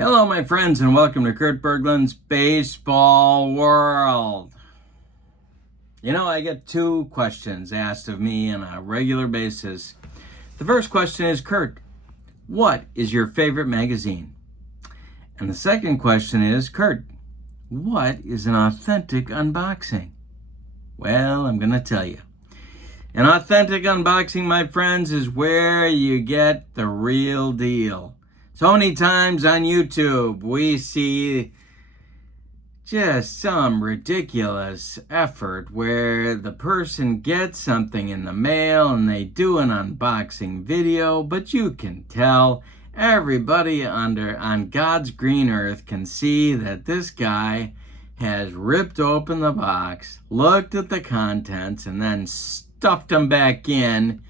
Hello, my friends, and welcome to Kurt Berglund's Baseball World. You know, I get two questions asked of me on a regular basis. The first question is, Kurt, what is your favorite magazine? And the second question is, Kurt, what is an authentic unboxing? Well, I'm going to tell you. An authentic unboxing, my friends, is where you get the real deal. So many times on YouTube, we see just some ridiculous effort where the person gets something in the mail and they do an unboxing video, but you can tell everybody on God's green earth can see that this guy has ripped open the box, looked at the contents, and then stuffed them back in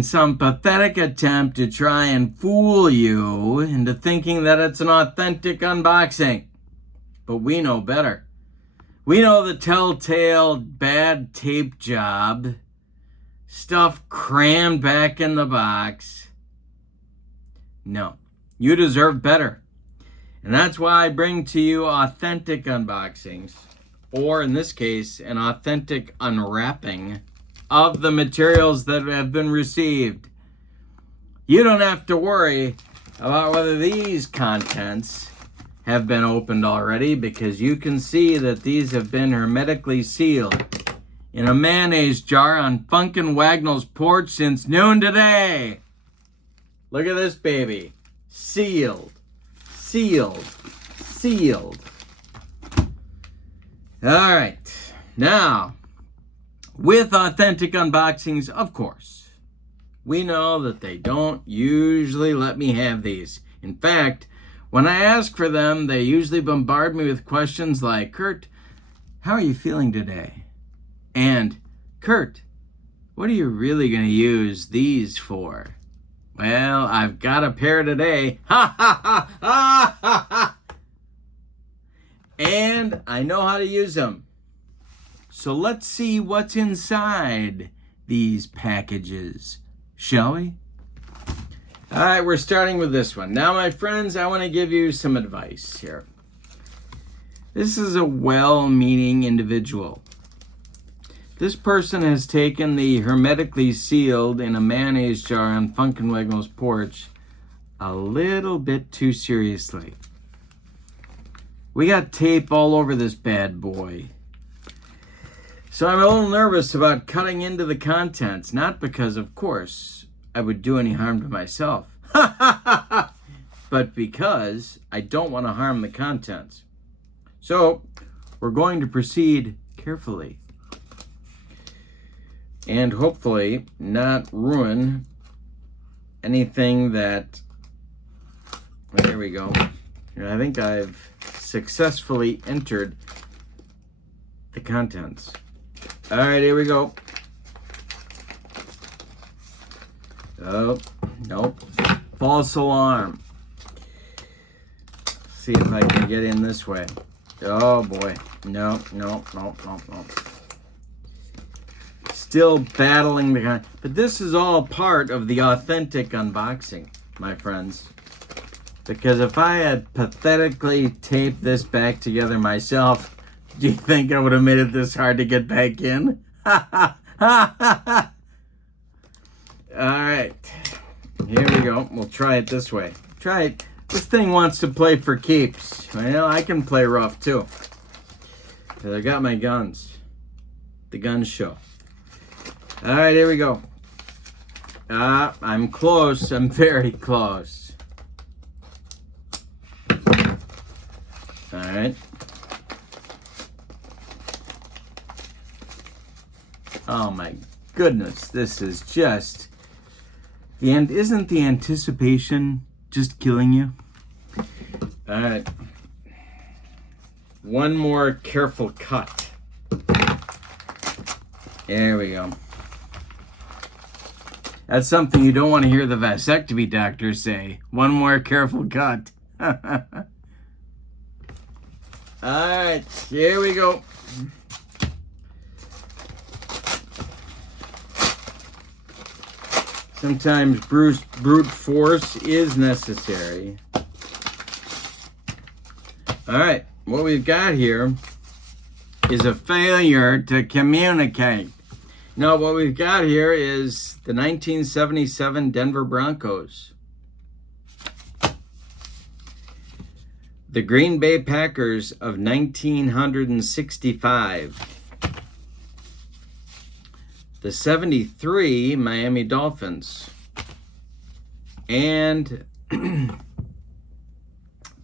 some pathetic attempt to try and fool you into thinking that it's an authentic unboxing. But we know better. We know the telltale bad tape job, stuff crammed back in the box. No, you deserve better. And that's why I bring to you authentic unboxings, or in this case, an authentic unwrapping of the materials that have been received. You don't have to worry about whether these contents have been opened already, because you can see that these have been hermetically sealed in a mayonnaise jar on Funkin' Wagnall's porch since noon today. Look at this baby. Sealed. Sealed. Sealed. All right. Now, with authentic unboxings, of course, we know that they don't usually let me have these. In fact, when I ask for them, they usually bombard me with questions like, Kurt, how are you feeling today? And, Kurt, what are you really going to use these for? Well, I've got a pair today. Ha ha ha ha ha ha! And I know how to use them. So let's see what's inside these packages, shall we? All right, we're starting with this one. Now, my friends, I want to give you some advice here. This is a well-meaning individual. This person has taken the hermetically sealed in a mayonnaise jar on Funkin' Wagnall's porch a little bit too seriously. We got tape all over this bad boy. So I'm a little nervous about cutting into the contents, not because, of course, I would do any harm to myself, but because I don't want to harm the contents. So we're going to proceed carefully and hopefully not ruin anything that, there we go. I think I've successfully entered the contents. All right, here we go. Oh, nope. False alarm. See if I can get in this way. Oh, boy. No. Still battling the... But this is all part of the authentic unboxing, my friends. Because if I had pathetically taped this back together myself, do you think I would have made it this hard to get back in? Ha ha ha ha ha! All right, here we go. We'll try it this way. Try it. This thing wants to play for keeps. Well, I can play rough too. I got my guns. The gun show. All right, here we go. I'm close. I'm very close. All right. Oh my goodness, this is just... And isn't the anticipation just killing you? All right. One more careful cut. There we go. That's something you don't want to hear the vasectomy doctor say. One more careful cut. All right, here we go. Sometimes brute force is necessary. All right, what we've got here is a failure to communicate. No, what we've got here is the 1977 Denver Broncos, the Green Bay Packers of 1965, the 73 Miami Dolphins, and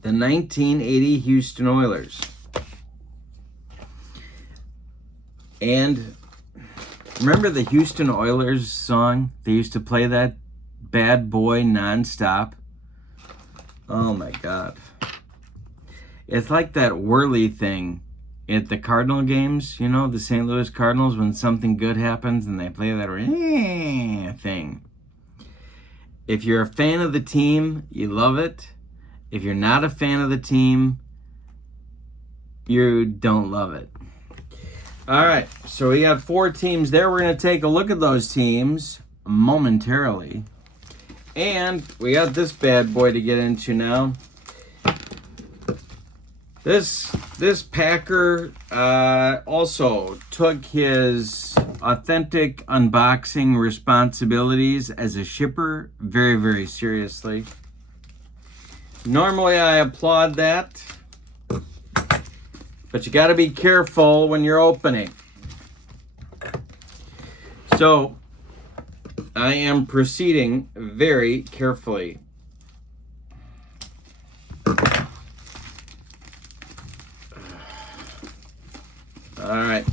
the 1980 Houston Oilers. And remember the Houston Oilers song? They used to play that Bad Boy nonstop. Oh my God. It's like that whirly thing at the Cardinal games, you know, the St. Louis Cardinals, when something good happens and they play that thing. If you're a fan of the team, you love it. If you're not a fan of the team, you don't love it. All right, so we got 4 teams there. We're going to take a look at those teams momentarily. And we got this bad boy to get into now. This Packer also took his authentic unboxing responsibilities as a shipper very, very seriously. Normally I applaud that, but you got to be careful when you're opening. So I am proceeding very carefully. All right.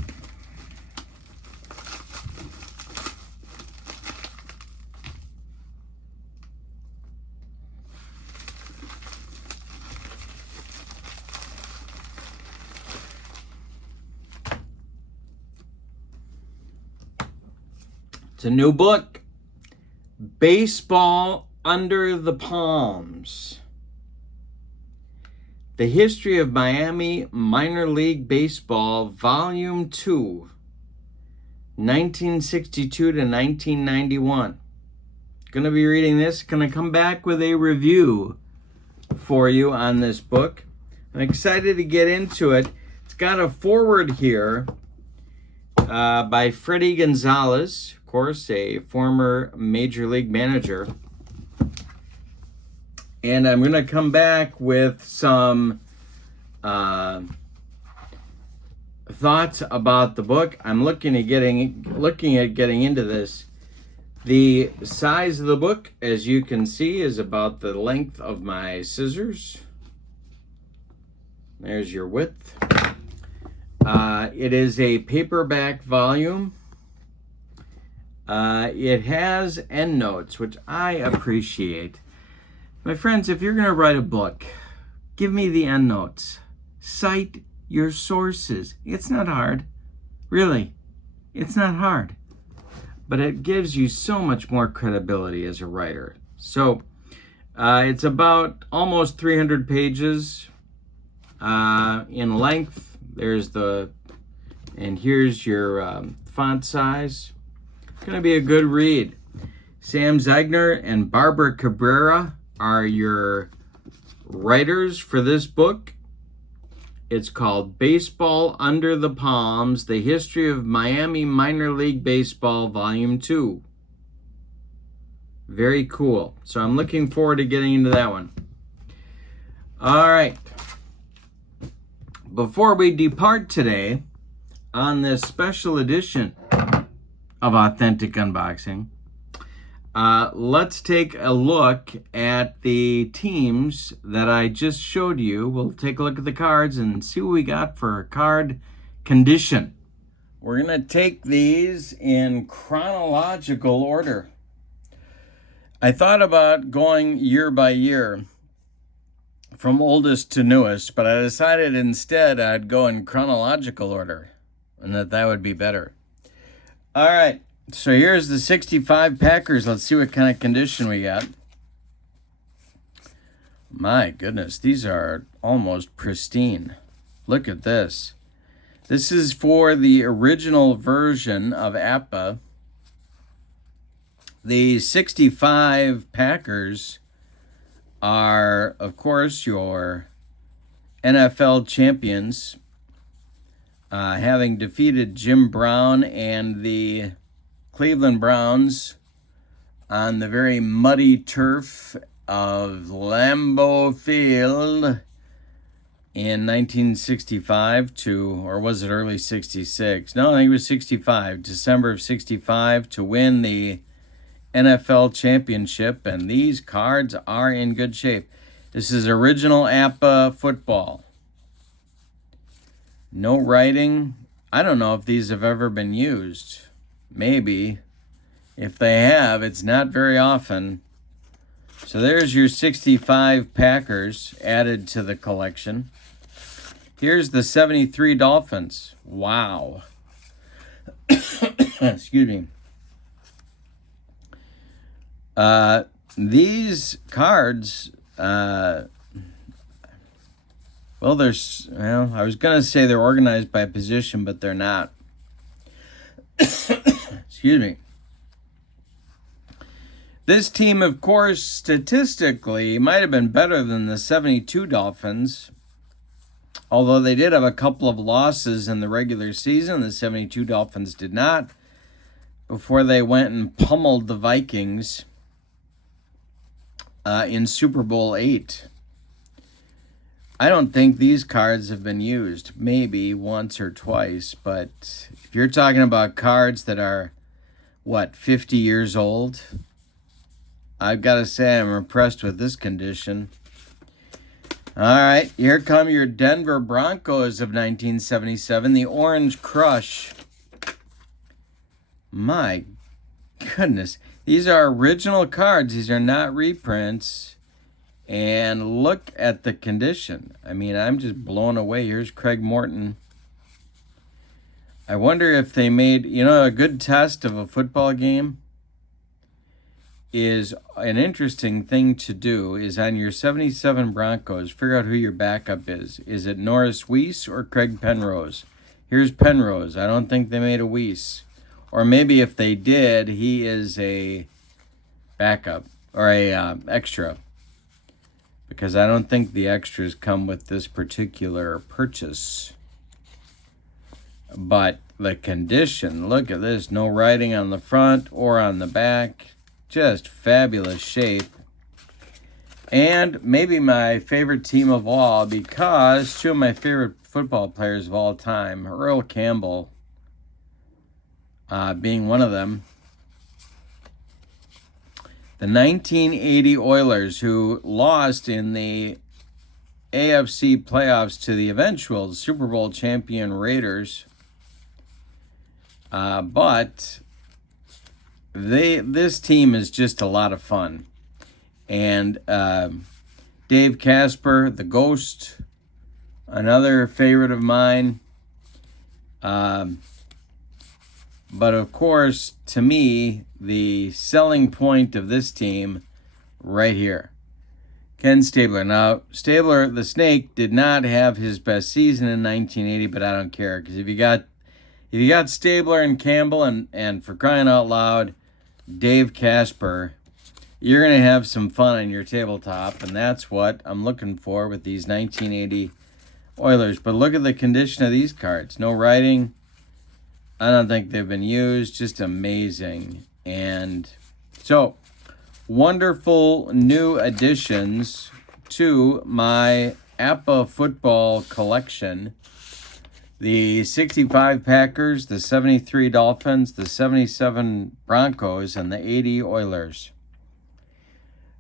It's a new book, Baseball Under the Palms. The History of Miami Minor League Baseball, Volume 2, 1962 to 1991. Going to be reading this. Going to come back with a review for you on this book. I'm excited to get into it. It's got a foreword here by Freddie Gonzalez, of course, a former Major League manager. And I'm going to come back with some thoughts about the book. I'm looking at getting into this. The size of the book, as you can see, is about the length of my scissors. There's your width. It is a paperback volume. It has endnotes, which I appreciate. My friends, if you're going to write a book, give me the endnotes. Cite your sources. It's not hard. Really, it's not hard. But it gives you so much more credibility as a writer. So, it's about almost 300 pages in length. And here's your font size. It's going to be a good read. Sam Zegner and Barbara Cabrera are your writers for this book. It's called Baseball Under the Palms, The History of Miami Minor League Baseball, Volume 2. Very cool. So I'm looking forward to getting into that one. All right. Before we depart today on this special edition of Authentic Unboxing, let's take a look at the teams that I just showed you. We'll take a look at the cards and see what we got for card condition. We're going to take these in chronological order. I thought about going year by year from oldest to newest, but I decided instead I'd go in chronological order and that would be better. All right. So here's the 65 Packers. Let's see what kind of condition we got. My goodness, these are almost pristine. Look at this. This is for the original version of APBA. The 65 Packers are, of course, your NFL champions, having defeated Jim Brown and the Cleveland Browns on the very muddy turf of Lambeau Field in 1965 or was it early 66? No, I think it was 65, December of 65, to win the NFL championship, and these cards are in good shape. This is original APBA football. No writing. I don't know if these have ever been used. Maybe. If they have, it's not very often. So there's your 65 Packers added to the collection. Here's the 73 Dolphins. Wow. Excuse me. These cards, I was going to say they're organized by position, but they're not. Excuse me. This team, of course, statistically might have been better than the 72 Dolphins, although they did have a couple of losses in the regular season. The 72 Dolphins did not, before they went and pummeled the Vikings in Super Bowl VIII. I don't think these cards have been used, maybe once or twice, but if you're talking about cards that are, 50 years old, I've got to say I'm impressed with this condition. All right, here come your Denver Broncos of 1977, the Orange Crush. My goodness, these are original cards. These are not reprints. And look at the condition. I mean, I'm just blown away. Here's Craig Morton. I wonder if they made, a good test of a football game is an interesting thing to do is on your 77 Broncos, figure out who your backup is. Is it Norris Weiss or Craig Penrose? Here's Penrose. I don't think they made a Weiss. Or maybe if they did, he is a backup or a extra. Because I don't think the extras come with this particular purchase. But the condition, look at this. No writing on the front or on the back. Just fabulous shape. And maybe my favorite team of all, because two of my favorite football players of all time, Earl Campbell being one of them. The 1980 Oilers, who lost in the AFC playoffs to the eventual Super Bowl champion Raiders. But this team is just a lot of fun. And Dave Casper, the Ghost, another favorite of mine. But of course, to me, the selling point of this team right here, Ken Stabler. Now, Stabler, the Snake, did not have his best season in 1980, but I don't care, because if you got Stabler and Campbell and for crying out loud, Dave Casper, you're going to have some fun on your tabletop, and that's what I'm looking for with these 1980 Oilers. But look at the condition of these cards. No writing. I don't think they've been used. Just amazing. And so, wonderful new additions to my APBA football collection. The 65 Packers, the 73 Dolphins, the 77 Broncos, and the 80 Oilers.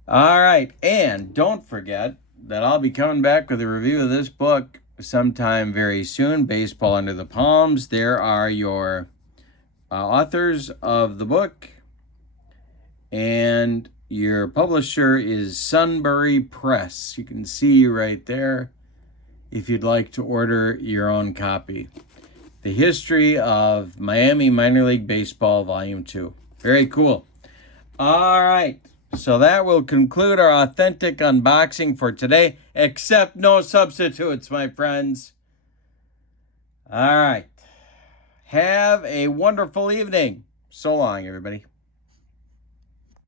All right, and don't forget that I'll be coming back with a review of this book sometime very soon, Baseball Under the Palms. There are your authors of the book, and your publisher is Sunbury Press. You can see right there if you'd like to order your own copy. The History of Miami Minor League Baseball, Volume 2. Very cool. All right. So that will conclude our authentic unboxing for today, except no substitutes, my friends. All right. Have a wonderful evening. So long, everybody.